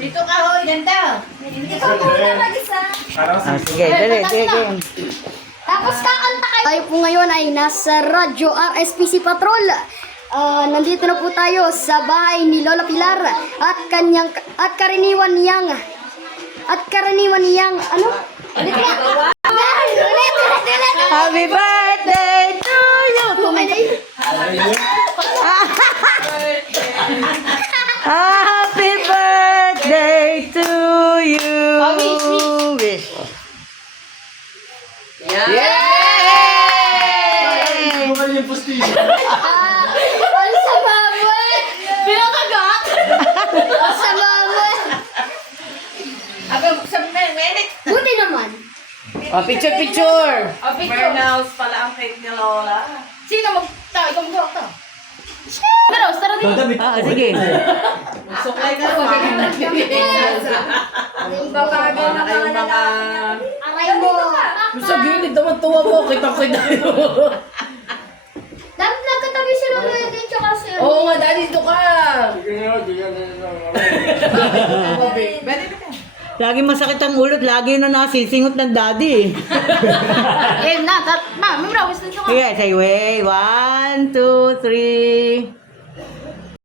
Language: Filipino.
Dito ka, hoy, ganda. Ikaw muna mag-isa. Sige, dali, sige. Tapos kakanta kayo. Tayo po ngayon ay nasa Radyo RSPC Patrol. Nandito na po tayo sa bahay ni Lola Pilar at karaniwan niyang ano? Ulit na. Ulit. Happy birthday to you! Happy birthday to you! Wish. Yay! Ang sama mo! Pinakagat! Ang sama mo! Abi, sabi na yung medit. Buti naman. Oh, picture! Burnout pala ang cake ni Lola. Sino mag-tayo? Ikaw mag-hawak to. Pero, tara din. Sige. Suklay ka rin. Babago na kayong mga... Aray mo! Sa gilid naman tuwa mo. Kita-kita yun. Dapat nagkatabi si Lola yung dito kasi. Oo nga, dahil dito ka. Lagi masakit ang ulot, lagi na nasisingot ng daddy. Eh, na, ma, memrawis na siya. Sige, say way. 1, 2, 3.